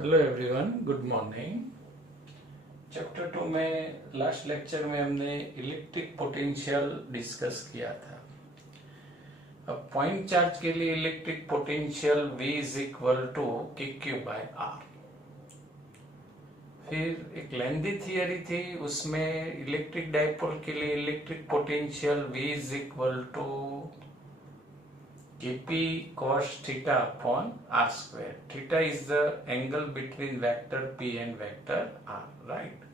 Hello everyone, good morning. Chapter 2 में last lecture में हमने इलेक्ट्रिक पोटेंशियल डिस्कस किया था। अब पॉइंट चार्ज के लिए electric potential V is equal to KQ by R। फिर एक लेंथी थियरी थी, उसमें इलेक्ट्रिक डाइपोल के लिए electric potential V is equal to Kp cos theta upon R square. Theta is the angle between vector P and vector R, right?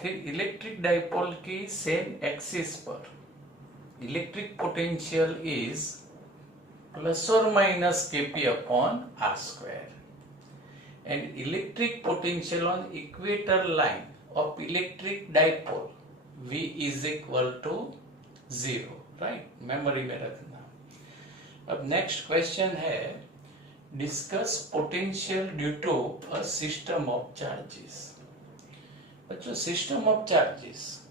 फिर electric dipole की same axis पर electric potential is plus और minus Kp upon R square. And electric potential on equator line of electric dipole V is equal to 0, right? Memory में रखना। अब next question है, discuss potential due to a system of charges. बच्चों, system of charges,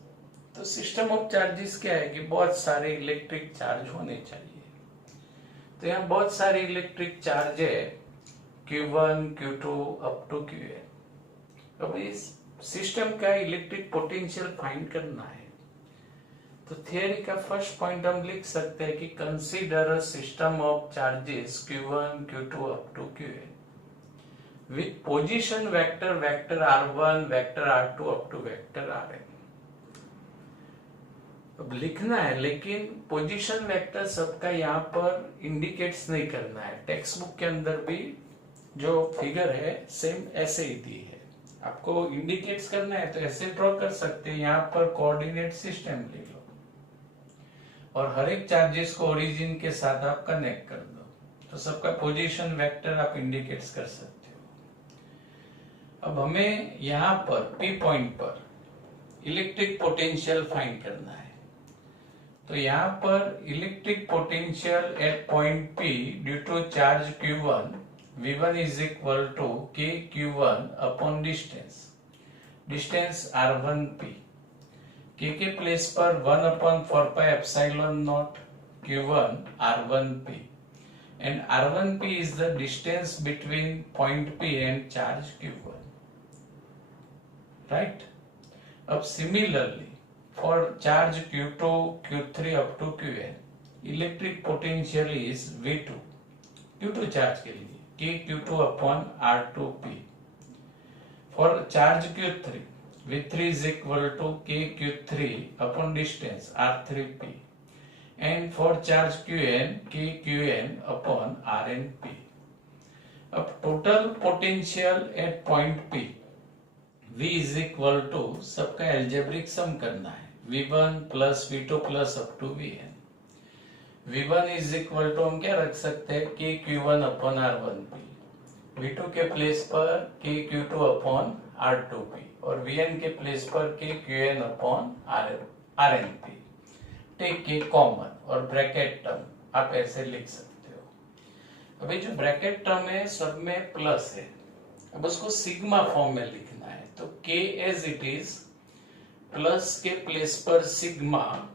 तो system of charges क्या है कि बहुत सारे इलेक्ट्रिक चार्ज होने चाहिए। तो यहाँ बहुत सारे इलेक्ट्रिक चार्ज है, Q1, Q2 up to Qn। अब इस सिस्टम का इलेक्ट्रिक पोटेंशियल फाइंड करना है। तो थियरी का फर्स्ट पॉइंट हम लिख सकते हैं कि consider a system of charges Q1, Q2 up to Qn with position vector vector R1, vector R2 up to vector Rn। अब लिखना है, लेकिन पोजीशन वेक्टर सबका यहाँ पर इंडिकेट्स नहीं करना है। टेक्स्ट बुक के अंदर भी जो फिगर है सेम ऐसे ही दी है। आपको इंडिकेट्स करना है तो ऐसे ड्रॉ कर सकते हैं, यहाँ पर कोऑर्डिनेट सिस्टम ले लो और हर एक चार्जेस को ओरिजिन के साथ आप कनेक्ट कर दो, तो सबका पोजीशन वेक्टर आप इंडिकेट्स कर सकते हो। अब हमें यहाँ पर P पॉइंट पर इलेक्ट्रिक पोटेंशियल फाइंड करना है। तो यहाँ पर electric potential at point P due to charge Q1, V1 is equal to KQ1 upon distance R1P। K के प्लेस पर 1/4π∁0 Q1 R1P and R1P is the distance between point P and charge Q1, right? अब similarly for charge Q2, Q3 up to Qn, electric potential is V2 Q2 charge के लिए KQ2 upon R2P। for charge Q3 V3 is equal to KQ3 upon distance R3P and for charge Qn KQn upon RnP। अब total potential at point P V is equal to, सबका algebraic sum करना है, V1 plus V2 plus up to Vn। V1 is equal to हम क्या रख सकते हैं, KQ1 upon R1P, V2 के प्लेस पर KQ2 अपॉन R2P और Vn के प्लेस पर KQn अपॉन RnP। टेक के कॉमन और ब्रैकेट टर्म आप ऐसे लिख सकते हो। अभी जो ब्रैकेट टर्म है सब में प्लस है, अब उसको सिग्मा फॉर्म में लिखना है। तो K as it is, plus के प्लेस पर सिग्मा।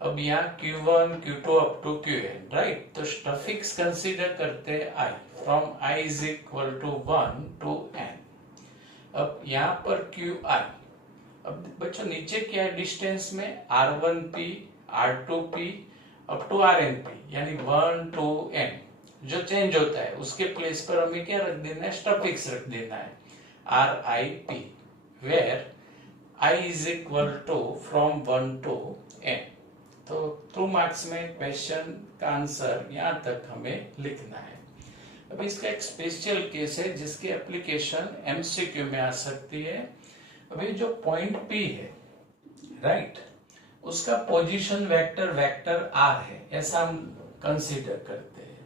अब यहाँ Q1, Q2 up to Qn, right? तो स्टफिक्स कंसीडर करते हैं I, from I is equal to 1 to n। अब यहाँ पर Qi, अब बच्चों नीचे क्या है डिस्टेंस में, R1P, R2P up to RnP, यानी 1 to n जो चेंज होता है उसके प्लेस पर हमें क्या रख देना है, स्टफिक्स रख देना है RIP, where I is equal to from 1 to n। तो 2 मार्क्स में क्वेश्चन का आंसर यहाँ तक हमें लिखना है। अब इसका एक स्पेशल केस है जिसकी एप्लीकेशन MCQ में आ सकती है। अभी जो पॉइंट P है, राइट, उसका पोजीशन वेक्टर वेक्टर R है, ऐसा हम कंसीडर करते हैं।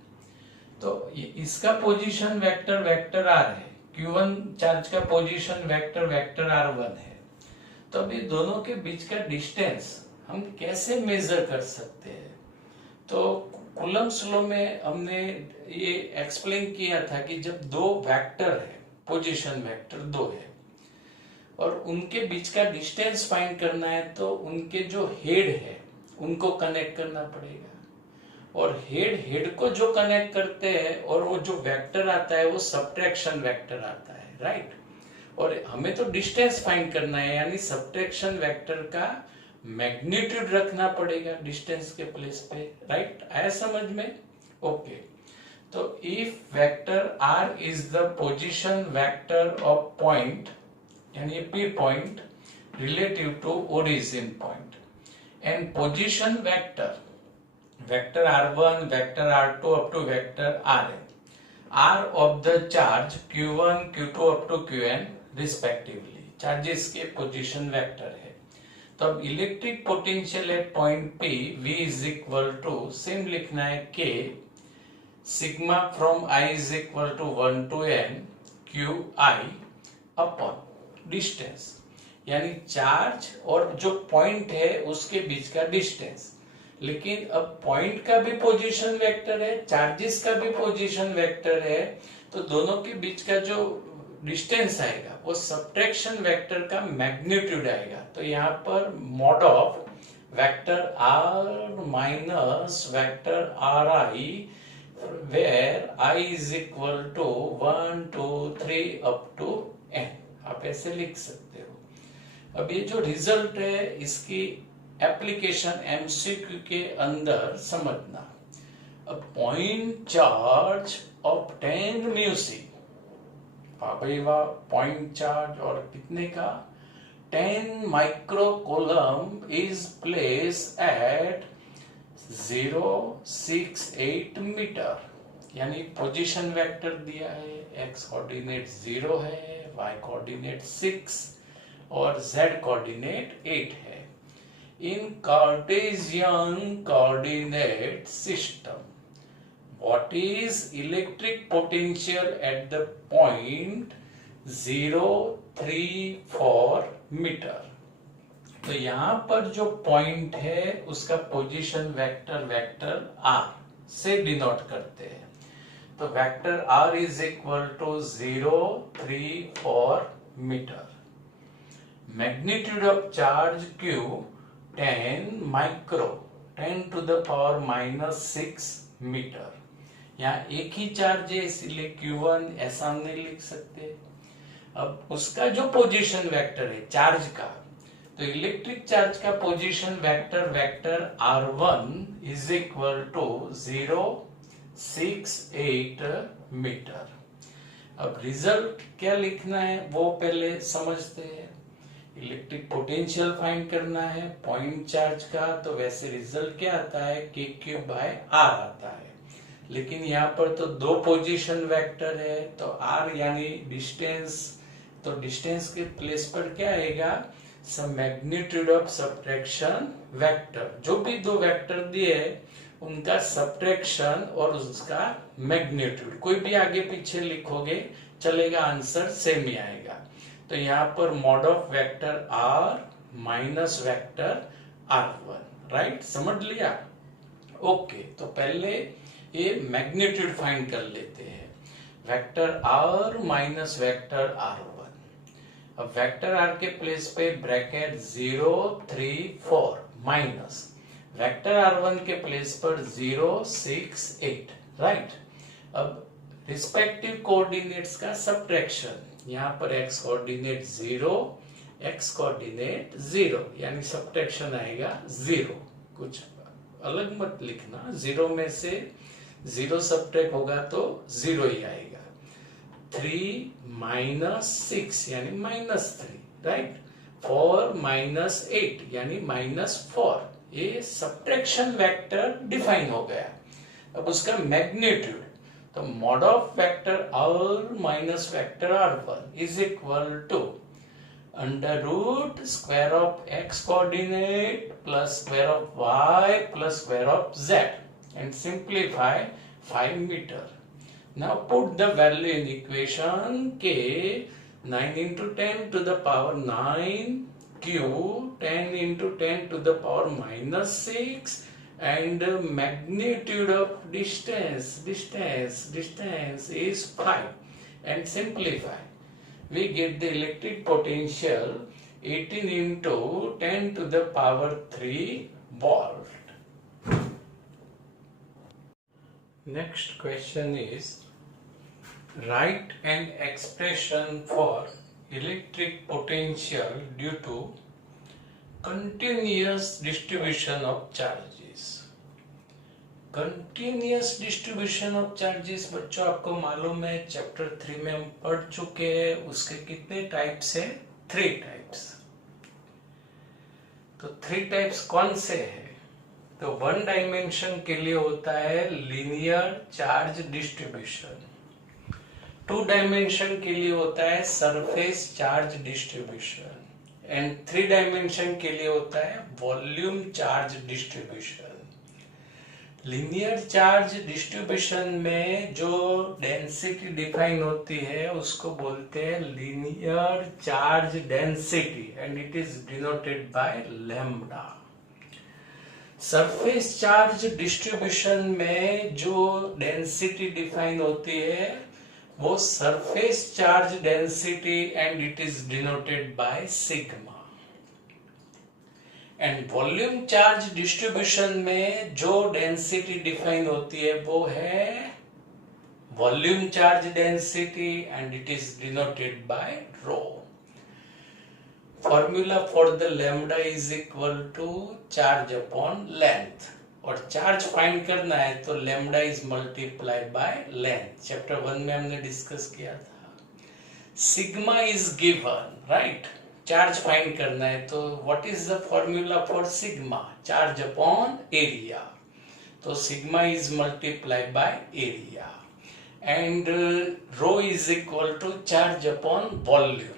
तो इसका पोजीशन वेक्टर वेक्टर R है, Q1 चार्ज का पोजीशन वेक्टर वेक्टर R1 है। तो अभी दोनों के बीच का डिस्टेंस हम कैसे मेजर कर सकते हैं? तो कूलम्ब्स लॉ में हमने ये एक्सप्लेन किया था कि जब दो वेक्टर है, पोजीशन वेक्टर दो है और उनके बीच का डिस्टेंस फाइंड करना है, तो उनके जो हेड है उनको कनेक्ट करना पड़ेगा। और हेड को जो कनेक्ट करते हैं और वो जो वेक्टर आता है वो सब्ट्रैक्शन वेक्टर आता है, राइट। और हमें तो डिस्टेंस फाइंड करना है, यानी सब्ट्रैक्शन वेक्टर का मैग्नीट्यूड रखना पड़ेगा डिस्टेंस के प्लेस पे, राइट। आया समझ में? ओके। तो if vector r is the position vector of point, यानी p point relative to origin point, and position vector r1, vector r2 up to vector rn are of the charge q1, q2 up to qn respectively, charges के position vector है। तो अब electric potential at point P V is equal to, same लिखना है K sigma from I is equal to 1 to n Q I upon distance, यानी charge और जो point है उसके बीच का डिस्टेंस। लेकिन अब पॉइंट का भी पोजीशन वेक्टर है, चार्जेस का भी पोजीशन वेक्टर है, तो दोनों के बीच का जो डिस्टेंस आएगा वो सब्ट्रैक्शन वेक्टर का मैग्नीट्यूड आएगा। तो यहाँ पर mod of vector r minus vector ri where i is equal to 1 2 3 up to n, आप ऐसे लिख सकते हो। अब ये जो रिजल्ट है इसकी एप्लीकेशन एमसीक्यू के अंदर समझना। अब पॉइंट चार्ज ऑफ 10 म्यूसी, भाई वाह, पॉइंट चार्ज और कितने का 10 micro coulomb is place at 068 metre, यानी पोजीशन वेक्टर दिया है, x कोऑर्डिनेट 0 है, y कोऑर्डिनेट 6 और z कोऑर्डिनेट 8 है। In Cartesian coordinate system, what is electric potential at the point 0, 3, 4 metre. तो यहाँ पर जो पॉइंट है उसका पोजीशन वेक्टर वेक्टर r से डिनोट करते हैं। तो vector r is equal to 0, 3, 4 metre. Magnitude of charge q 10 micro 10 to the power minus 6 metre. यहाँ एक ही चार्ज है इसलिए Q1 ऐसा हम नहीं लिख सकते। अब उसका जो पोजीशन वेक्टर है चार्ज का, तो इलेक्ट्रिक चार्ज का position vector vector R1 is equal to 068 metre. अब रिजल्ट क्या लिखना है वो पहले समझते हैं। इलेक्ट्रिक पोटेंशियल फाइंड करना है पॉइंट चार्ज का, तो वैसे रिजल्ट क्या आता है KQ बाय R आता है। लेकिन यहाँ पर तो दो पोजीशन वेक्टर है, तो r यानी डिस्टेंस, तो डिस्टेंस के प्लेस पर क्या आएगा, सब मैग्नीट्यूड ऑफ सब्ट्रैक्शन वेक्टर। जो भी दो वेक्टर दिए उनका सब्ट्रैक्शन और उसका मैग्नीट्यूड, कोई भी आगे पीछे लिखोगे चलेगा, आंसर सेम ही आएगा। तो यहाँ पर mod of vector r minus vector r1, right, समझ लिया? ओके, तो पहले ये मैग्नीट्यूड फाइंड कर लेते हैं, vector r minus vector r1। अब वेक्टर r के प्लेस पे ब्रैकेट 0, 3, 4 माइनस वेक्टर r1 के प्लेस पर 0, 6, 8, राइट। अब रिस्पेक्टिव कोऑर्डिनेट्स का सब्ट्रैक्शन, यहाँ पर x कोऑर्डिनेट 0, x कोऑर्डिनेट 0, यानी सब्ट्रैक्शन आएगा 0। कुछ अलग मत लिखना, 0 में से 0 सब्ट्रैक्ट होगा तो 0 ही आएगा। 3 माइनस 6 यानी -3, राइट। 4 माइनस 8 यानी -4। ये सब्ट्रैक्शन वेक्टर डिफाइन हो गया। अब उसका मैग्नीट्यूड, तो mod of vector r minus vector r1 is equal to under root square of x coordinate plus square of y plus square of z and simplify 5 meter. Now put the value in equation k, 9 into 10 to the power 9, q 10 into 10 to the power minus 6, and magnitude of distance is 5, and simplify. We get the electric potential 18 into 10 to the power 3 volt. Next question is, write an expression for electric potential due to continuous distribution of charges. Continuous distribution of charges बच्चों आपको मालूम है chapter 3 में हम पढ़ चुके हैं। उसके कितने टाइप्स है? 3 टाइप्स। तो 3 टाइप्स कौन से है? तो 1 डायमेंशन के लिए होता है लीनियर चार्ज डिस्ट्रीब्यूशन, 2 डायमेंशन के लिए होता है surface charge distribution and 3 dimension के लिए होता है volume charge distribution. Linear charge distribution में जो डेंसिटी डिफाइन होती है उसको बोलते हैं linear charge density and it is denoted by lambda. Surface charge distribution में जो डेंसिटी डिफाइन होती है वो surface charge density and it is denoted by sigma. And volume charge distribution में जो डेंसिटी डिफाइन होती है वो है volume charge density and it is denoted by rho. Formula for the lambda is equal to charge upon length, और charge find करना है तो lambda is multiply by length. Chapter 1 में हमने डिस्कस किया था। Sigma is given, right? Charge find करना है तो what is the formula for sigma? Charge upon area. तो sigma is multiply by area and rho is equal to charge upon volume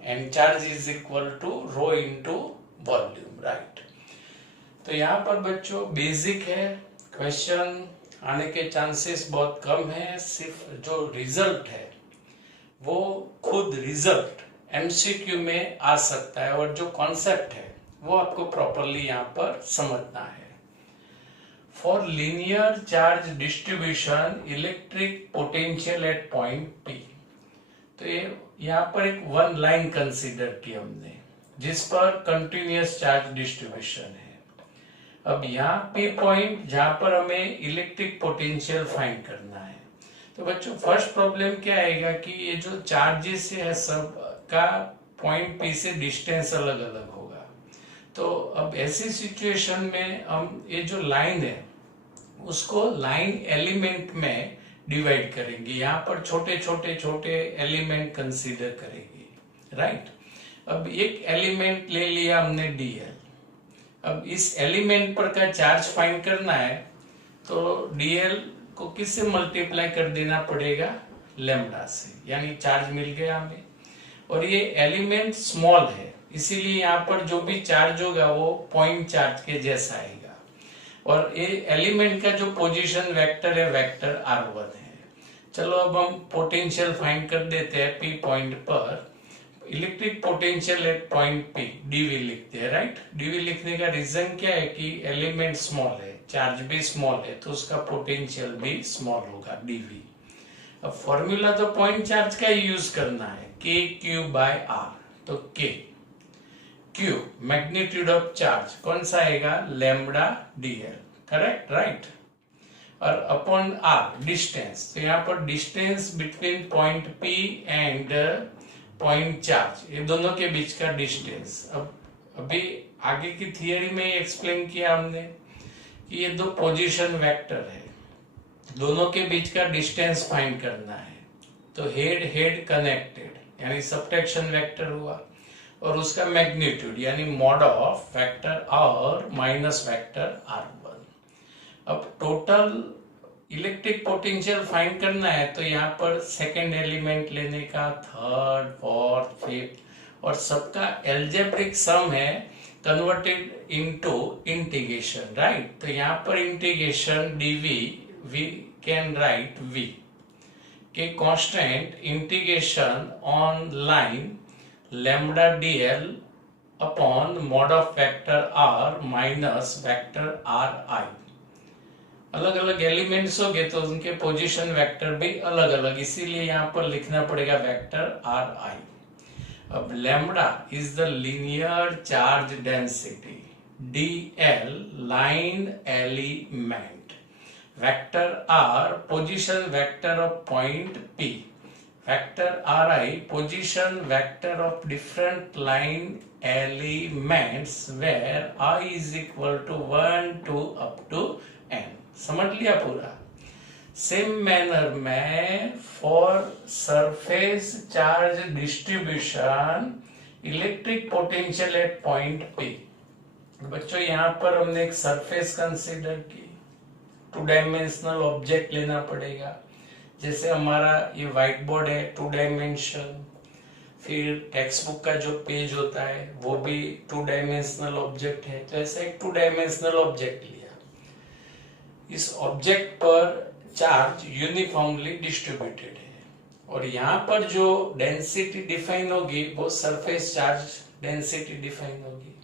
and charge is equal to rho into volume, right? तो यहाँ पर बच्चों basic है, question आने के chances बहुत कम है। सिर्फ जो रिजल्ट है वो खुद रिजल्ट एमसीक्यू में आ सकता है और जो कॉन्सेप्ट है वो आपको प्रॉपरली यहाँ पर समझना है। For linear charge distribution electric potential at point P, तो ये यहाँ पर एक 1 लाइन कंसीडर की हमने जिस पर कंटिन्यूअस चार्ज डिस्ट्रीब्यूशन है। अब यहाँ पे पॉइंट जहां पर हमें इलेक्ट्रिक पोटेंशियल फाइंड करना है, तो बच्चों फर्स्ट प्रॉब्लम क्या आएगा कि ये जो चार्जेस है सब का पॉइंट पी से डिस्टेंस अलग अलग होगा। तो अब ऐसी सिचुएशन में हम ये जो लाइन है उसको लाइन एलिमेंट में डिवाइड करेंगे। यहाँ पर छोटे छोटे छोटे एलिमेंट कंसीडर करेंगे, राइट? अब एक एलिमेंट ले लिया हमने डीएल। अब इस एलिमेंट पर का चार्ज फाइंड करना है तो डीएल को किससे मल्टीप्लाई कर देना पड़ेगा? लैम्डा से, यानी चार्ज मिल गया हमें। और ये एलिमेंट स्मॉल है इसीलिए यहाँ पर जो भी चार्ज होगा वो पॉइंट चार्ज के जैसा आएगा। और ये एलिमेंट का जो पोजीशन वेक्टर है वेक्टर R1 है। चलो अब हम पोटेंशियल फाइंड कर देते हैं पी पॉइंट पर। Electric potential at point P d V लिखते हैं, राइट? डीवी लिखने का रीजन क्या है कि एलिमेंट स्मॉल है, चार्ज भी स्मॉल है तो उसका पोटेंशियल भी स्मॉल होगा, डीवी। अब फॉर्मूला तो पॉइंट चार्ज का ही यूज करना है, के क्यू बाय आर। तो के क्यू मैग्नीट्यूड ऑफ चार्ज कौन सा आएगा? Lambda DL, correct, right? और अपॉन आर डिस्टेंस, तो यहाँ पर distance between point P and point charge, ये दोनों के बीच का डिस्टेंस। अब अभी आगे की थियरी में एक्सप्लेन किया हमने कि ये 2 पोजीशन वेक्टर है, दोनों के बीच का डिस्टेंस फाइंड करना है। तो हेड हेड कनेक्टेड यानी सबट्रैक्शन वेक्टर हुआ और उसका मैग्नीट्यूड यानी मॉड ऑफ वेक्टर और माइनस वेक्टर R1। अब टोटल इलेक्ट्रिक पोटेंशियल फाइंड करना है तो यहाँ पर सेकेंड एलिमेंट लेने का, थर्ड, फोर्थ, फिफ्थ, और सबका एल्जेब्रिक सम है कन्वर्टेड इनटू इंटीग्रेशन, राइट? तो यहाँ पर integration d V we can write v के constant integration on line lambda dl upon mod of vector r minus vector ri। अलग अलग एलिमेंट्स हो गए तो उनके पोजीशन वेक्टर भी अलग अलग, इसीलिए यहाँ पर लिखना पड़ेगा वेक्टर ri। अब lambda is the linear charge density, dl line element. vector R, position vector of point P. Vector Ri, position vector of different line elements where I is equal to 1, 2 up to n. समझ लिया पूरा? Same manner में for surface charge distribution electric potential at point P. बच्चों यहाँ पर हमने एक surface consider की, 2 डायमेंशनल ऑब्जेक्ट लेना पड़ेगा. जैसे हमारा ये व्हाइट बोर्ड है 2 डायमेंशन, फिर टेक्स्ट बुक का जो पेज होता है वो भी 2 डायमेंशनल ऑब्जेक्ट है. तो ऐसा एक 2 डायमेंशनल ऑब्जेक्ट लिया. इस ऑब्जेक्ट पर चार्ज यूनिफॉर्मली डिस्ट्रीब्यूटेड है और यहाँ पर जो डेंसिटी डिफाइन होगी वो सरफेस चार्ज डेंसिटी डिफाइन होगी.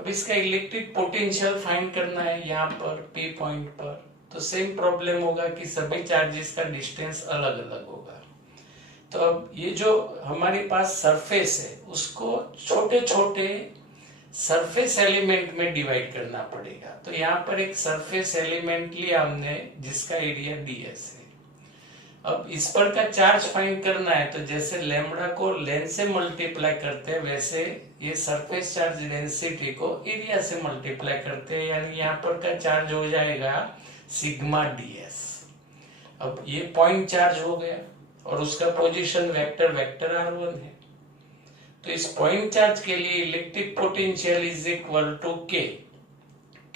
अब इसका इलेक्ट्रिक पोटेंशियल फाइंड करना है यहाँ पर P पॉइंट पर. तो सेम प्रॉब्लम होगा कि सभी चार्जेस का डिस्टेंस अलग अलग होगा. तो अब ये जो हमारे पास सरफेस है उसको छोटे छोटे सरफेस एलिमेंट में डिवाइड करना पड़ेगा. तो यहाँ पर एक सरफेस एलिमेंट लिया हमने जिसका एरिया ds है. अब इस पर का चार्ज फाइंड करना है तो जैसे लैम्बडा को लेंथ से मल्टीप्लाई करते हैं वैसे ये सरफेस चार्ज डेंसिटी को एरिया से मल्टीप्लाई करते हैं, यानी यहाँ पर का चार्ज हो जाएगा सिग्मा ds. अब ये पॉइंट चार्ज हो गया और उसका पोजीशन वेक्टर वेक्टर r1 है. तो इस पॉइंट चार्ज के लिए electric potential is equal to k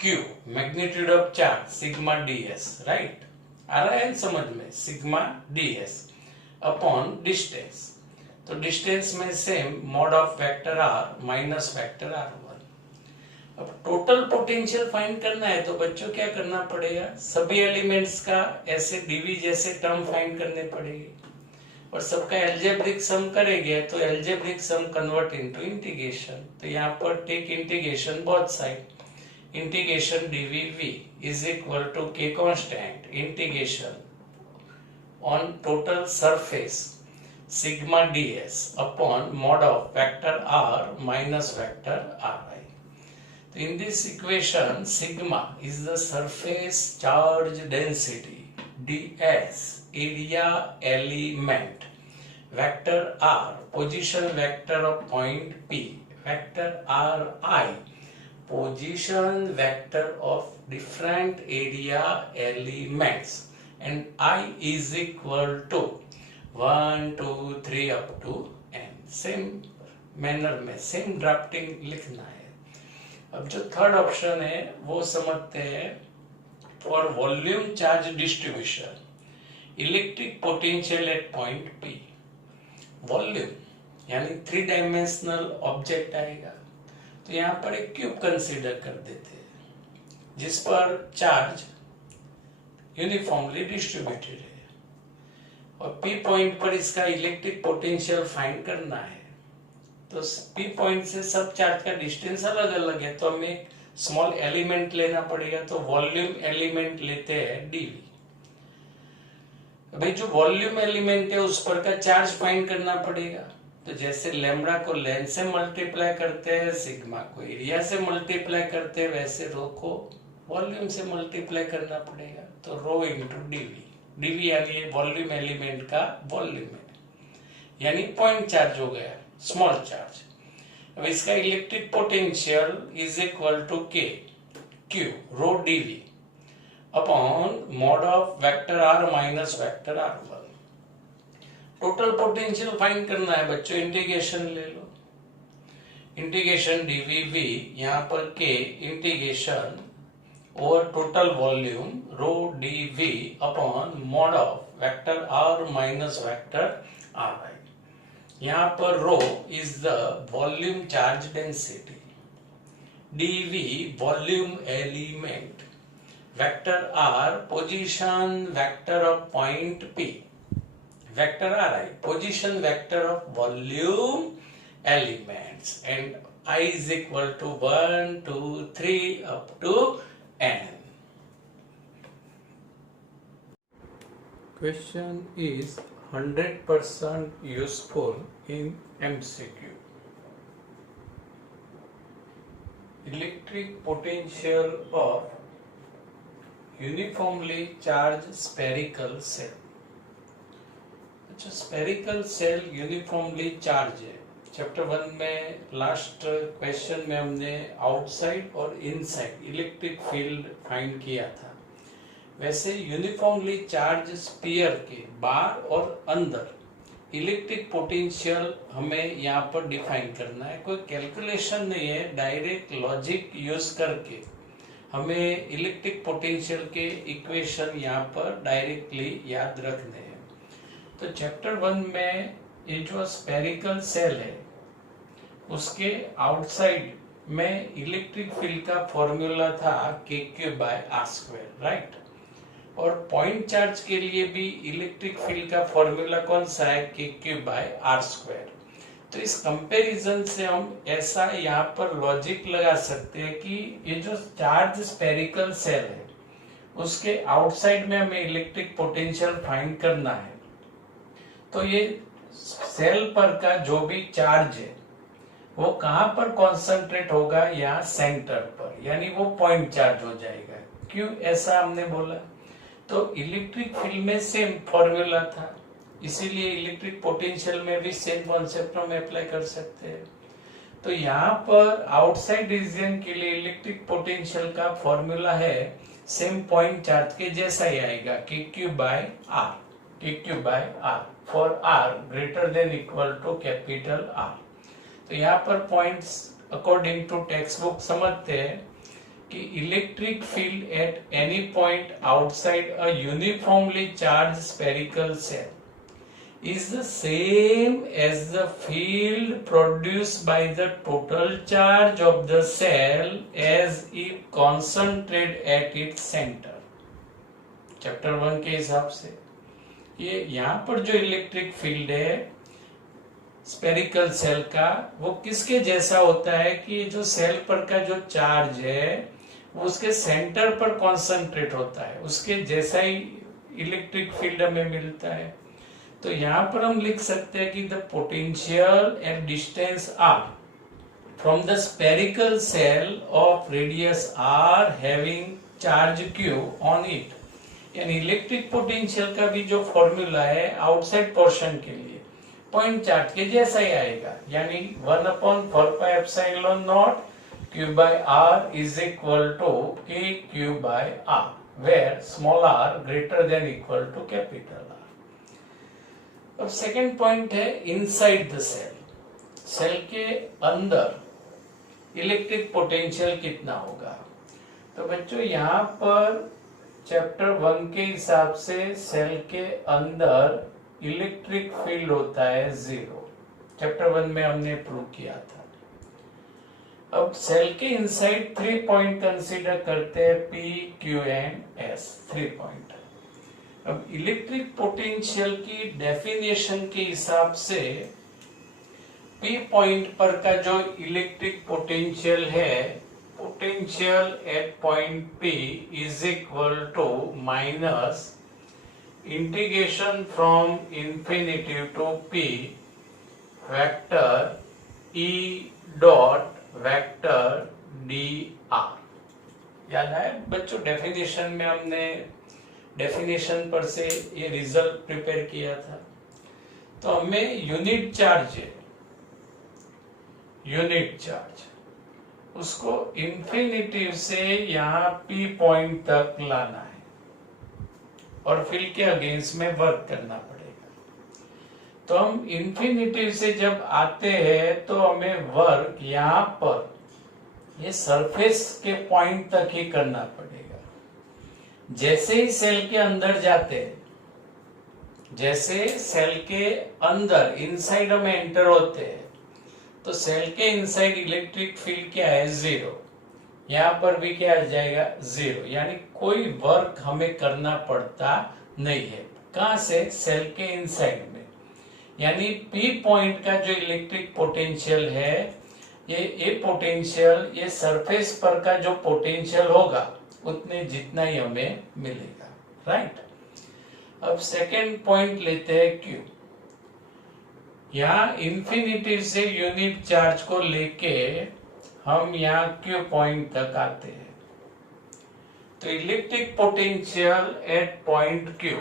q magnitude of charge sigma ds. Right, आ रहा है समझ में? सिग्मा ds अपॉन डिस्टेंस. तो डिस्टेंस में same mod of vector r minus vector r1. अब टोटल पोटेंशियल फाइंड करना है तो बच्चों क्या करना पड़ेगा, सभी एलिमेंट्स का ऐसे dv जैसे टर्म फाइंड करने पड़ेगी और सबका एल्जेब्रिक सम करेंगे तो algebraic sum convert into integration. तो यहाँ पर take integration both side. Integration dvv is equal to k constant integration on total surface sigma ds upon mod of vector r minus vector ri. तो in this equation sigma is the surface charge density, ds area element, vector r position vector of point P, vector ri position vector of different area elements, and I is equal to 1, 2, 3 up to n. Same manner में same drafting लिखना है. अब जो third option है वो समझते हैं. For volume charge distribution electric potential at point P. Volume यानी 3 डायमेंशनल ऑब्जेक्ट आएगा. तो यहाँ पर एक क्यूब कंसीडर कर देते हैं जिस पर चार्ज यूनिफॉर्मली डिस्ट्रीब्यूटेड है और P पॉइंट पर इसका इलेक्ट्रिक पोटेंशियल फाइंड करना है. तो P पॉइंट से सब चार्ज का डिस्टेंस अलग अलग है तो हमें एक स्मॉल एलिमेंट लेना पड़ेगा. तो वॉल्यूम एलिमेंट लेते हैं dv. भाई जो वॉल्यूम एलिमेंट है उस पर का चार्ज फाइंड करना पड़ेगा. तो जैसे लैम्बडा को लेंथ से मल्टीप्लाई करते हैं, सिग्मा को एरिया से मल्टीप्लाई करते हैं, वैसे रो को वॉल्यूम से मल्टीप्लाई करना पड़ेगा. तो रो इंटू dv यानी वॉल्यूम एलिमेंट का वॉल्यूम है, यानी पॉइंट चार्ज हो गया, स्मॉल चार्ज. अब इसका electric potential is equal to k q rho dv upon mod of vector r minus vector r1. Total potential find करना है बच्चों. इंटीग्रेशन ले लो. इंटीग्रेशन dvv यहाँ पर k integration over total volume rho dv upon mod of vector r minus vector ri. यहाँ पर rho is the volume charge density, dv volume element, vector r position vector of point P, vector ri position vector of volume elements, and I is equal to 1, 2, 3 up to n. Question is 100% useful in MCQ. Electric potential of uniformly charge spherical shell. अच्छा, spherical shell uniformly charge है। Chapter 1 में last question में हमने outside और inside electric field find किया था। वैसे uniformly charge sphere के बाहर और अंदर इलेक्ट्रिक पोटेंशियल हमें यहाँ पर डिफाइन करना है। कोई कैलकुलेशन नहीं है, डायरेक्ट लॉजिक यूज करके हमें इलेक्ट्रिक पोटेंशियल के इक्वेशन यहाँ पर डायरेक्टली याद रखने हैं। तो चैप्टर 1 में ये जो स्पेरिकल सेल है उसके आउटसाइड में इलेक्ट्रिक फील्ड का फॉर्मूला था KQ/R², राइट। और पॉइंट चार्ज के लिए भी इलेक्ट्रिक फील्ड का फॉर्मूला कौन सा है? KQ/R²। तो इस कंपैरिजन से हम ऐसा यहाँ पर लॉजिक लगा सकते हैं कि ये जो चार्ज स्पेरिकल सेल है उसके आउटसाइड में हमें इलेक्ट्रिक पोटेंशियल फाइंड करना है। तो ये सेल पर का जो भी चार्ज है वो कहां पर कॉन्सेंट्रेट होगा? यहाँ सेंटर पर, यानी वो पॉइंट चार्ज हो जाएगा। क्यों ऐसा हमने बोला? तो इलेक्ट्रिक फील्ड में सेम फॉर्मूला था, इसीलिए इलेक्ट्रिक पोटेंशियल में भी सेम कॉन्सेप्ट हम अप्लाई कर सकते हैं। तो यहाँ पर आउटसाइड रीजन के लिए इलेक्ट्रिक पोटेंशियल का फॉर्मूला है सेम पॉइंट चार्ज के जैसा ही आएगा, KQ/R। KQ/R for R greater than equal to capital R। तो यहाँ पर points according to text book समझते हैं कि electric field at any point outside a uniformly charge spherical shell is the same as the field produced by the total charge of the cell as if concentrated at its center। Chapter 1 के हिसाब से ये यहाँ पर जो electric field है spherical cell का वो किसके जैसा होता है कि जो सेल पर का जो चार्ज है वो उसके सेंटर पर कॉन्सेंट्रेट होता है, उसके जैसा ही इलेक्ट्रिक फील्ड हमें मिलता है। तो यहाँ पर हम लिख सकते हैं कि the potential at distance R from the spherical shell of radius R having charge Q on it, यानी इलेक्ट्रिक पोटेंशियल का भी जो फॉर्मूला है आउटसाइड पोर्शन के लिए पॉइंट चार्ज के जैसा ही आएगा, यानी 1/4πε0 Q/R is equal to KQ/R where small r greater than equal to capital R। अब सेकेंड पॉइंट है इनसाइड द सेल। सेल के अंदर इलेक्ट्रिक पोटेंशियल कितना होगा? तो बच्चों यहाँ पर चैप्टर 1 के हिसाब से सेल के अंदर इलेक्ट्रिक फील्ड होता है 0। चैप्टर 1 में हमने प्रूव किया था। अब सेल के इनसाइड 3 पॉइंट कंसीडर करते हैं, P, Q and S, 3 point. अब इलेक्ट्रिक पोटेंशियल की डेफिनेशन के हिसाब से P पॉइंट पर का जो इलेक्ट्रिक पोटेंशियल है, potential at point P is equal to minus integration from infinity to P vector E dot vector dr। याद है बच्चों, डेफिनेशन में हमने डेफिनेशन पर से ये रिजल्ट प्रिपेयर किया था। तो हमें यूनिट चार्ज है, यूनिट चार्ज उसको इंफिनिटी से यहाँ P पॉइंट तक लाना है और फील्ड के अगेंस्ट में वर्क करना पड़ेगा। तो हम इंफिनिटी से जब आते हैं तो हमें वर्क यहाँ पर ये सरफेस के पॉइंट तक ही करना पड़ेगा। जैसे ही सेल के अंदर जाते हैं, जैसे सेल के अंदर इनसाइड हम एंटर होते हैं तो सेल के इनसाइड इलेक्ट्रिक फील्ड क्या है? 0। यहाँ पर भी क्या आ जाएगा? 0, यानी कोई वर्क हमें करना पड़ता नहीं है। कहां से? सेल के इनसाइड में, यानी P पॉइंट का जो इलेक्ट्रिक पोटेंशियल है ये पोटेंशियल ये सरफेस पर का जो पोटेंशियल होगा उतने जितना ही हमें मिलेगा, राइट। अब सेकेंड पॉइंट लेते हैं Q। यहाँ इंफिनिटी से यूनिट चार्ज को लेके हम यहाँ Q पॉइंट तक आते हैं। तो electric potential at point Q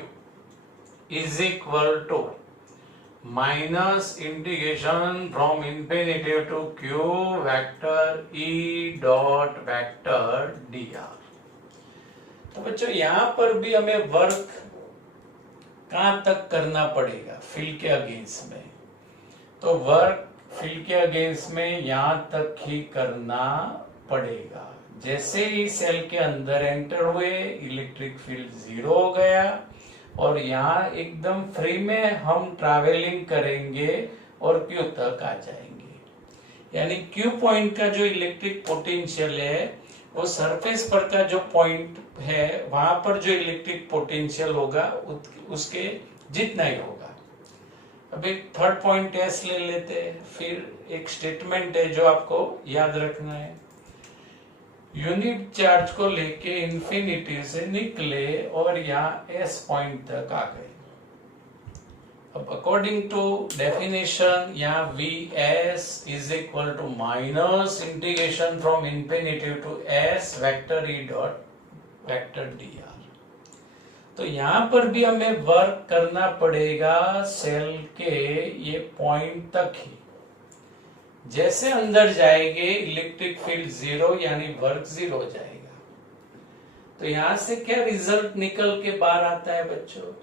is equal to minus integration from infinity to Q vector E dot vector dr। तो बच्चों यहां पर भी हमें वर्क कहां तक करना पड़ेगा, फील्ड के अगेंस्ट में। तो वर्क फील्ड के अगेंस्ट में यहां तक ही करना पड़ेगा। जैसे ही सेल के अंदर एंटर हुए इलेक्ट्रिक फील्ड 0 हो गया और यहाँ एकदम फ्री में हम ट्रैवलिंग करेंगे और Q तक आ जाएंगे। यानी Q पॉइंट का जो इलेक्ट्रिक पोटेंशियल है वो सरफेस पर का जो पॉइंट है वहां पर जो इलेक्ट्रिक पोटेंशियल होगा उसके जितना ही होगा। अब एक थर्ड पॉइंट S ले लेते हैं। फिर एक स्टेटमेंट है जो आपको याद रखना है। यूनिट चार्ज को लेके इंफिनिटी से निकले और यहाँ S पॉइंट तक आ गए। अब अकॉर्डिंग टू डेफिनेशन यहाँ Vs is equal to minus integration from infinity to S vector E dot vector dr। तो यहाँ पर भी हमें वर्क करना पड़ेगा सेल के ये पॉइंट तक ही। जैसे अंदर जाएंगे इलेक्ट्रिक फील्ड 0 यानी वर्क 0 हो जाएगा। तो यहां से क्या रिजल्ट निकल के बाहर आता है बच्चों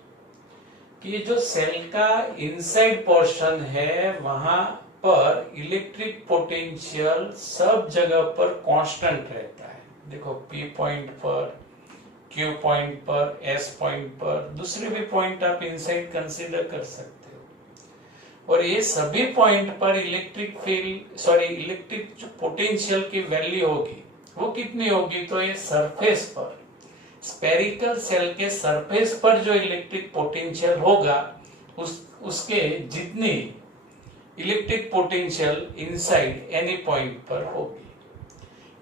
कि जो सेल का इनसाइड पोर्शन है वहां पर इलेक्ट्रिक पोटेंशियल सब जगह पर कांस्टेंट रहता है। देखो P पॉइंट पर, Q पॉइंट पर, S पॉइंट पर, दूसरे भी पॉइंट आप इनसाइड कंसीडर कर सकते हो। और ये सभी पॉइंट पर इलेक्ट्रिक जो पोटेंशियल की वैल्यू होगी वो कितनी होगी, तो ये सरफेस पर स्पेरिकल सेल के सरफेस पर जो इलेक्ट्रिक पोटेंशियल होगा उसके जितनी electric potential inside any point पर होगी।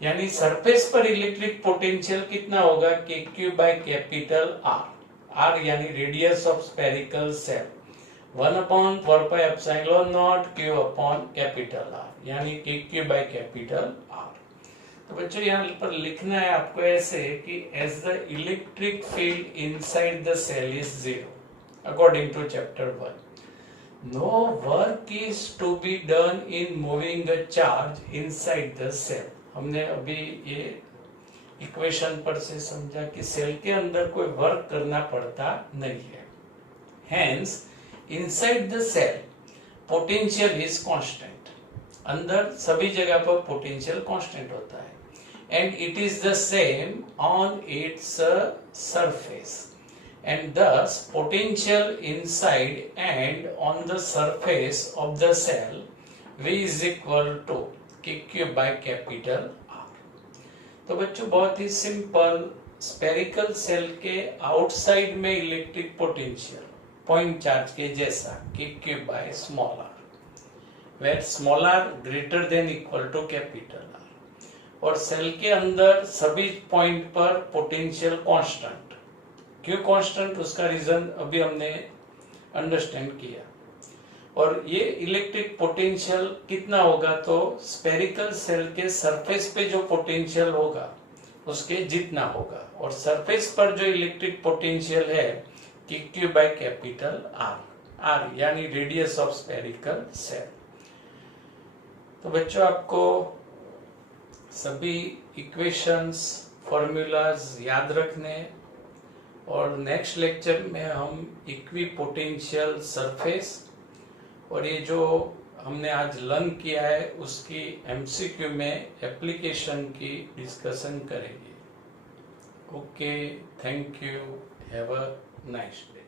यानी सरफेस पर इलेक्ट्रिक पोटेंशियल कितना होगा, KQ by capital R। R यानी radius of spherical shell 1/4πε0 Q upon capital R यानी KQ बाय कैपिटल R। तो बच्चों यहाँ पर लिखना है आपको ऐसे कि as the electric field inside the shell is 0 according to chapter 1, no work is to be done in moving a charge inside the shell. हमने अभी ये इक्वेशन पर से समझा कि सेल के अंदर कोई वर्क करना पड़ता नहीं है। Hence inside the shell potential is constant. अंदर सभी जगह पर पोटेंशियल कांस्टेंट होता है and it is the same on its surface and thus potential inside and on the surface of the shell V is equal to KQ by capital R। तो बच्चों बहुत ही सिंपल, स्पेरिकल सेल के outside में electric potential point charge के जैसा KQ by small r, where small r greater than equal to capital R। और shell के अंदर सभी पॉइंट पर पोटेंशियल कांस्टेंट। क्यों कांस्टेंट, उसका रीजन अभी हमने अंडरस्टैंड किया। और ये इलेक्ट्रिक पोटेंशियल कितना होगा, तो स्पेरिकल सेल के सरफेस पे जो पोटेंशियल होगा उसके जितना होगा। और सरफेस पर जो इलेक्ट्रिक पोटेंशियल है KQ by capital R, R यानी रेडियस ऑफ स्पेरिकल सेल। तो बच्चों आपको सभी इक्वेशंस फॉर्मूलाज याद रखने और नेक्स्ट लेक्चर में हम इक्विपोटेंशियल सरफेस और ये जो हमने आज लर्न किया है उसकी MCQ में एप्लीकेशन की डिस्कशन करेंगे। Okay, thank you, have a nice day.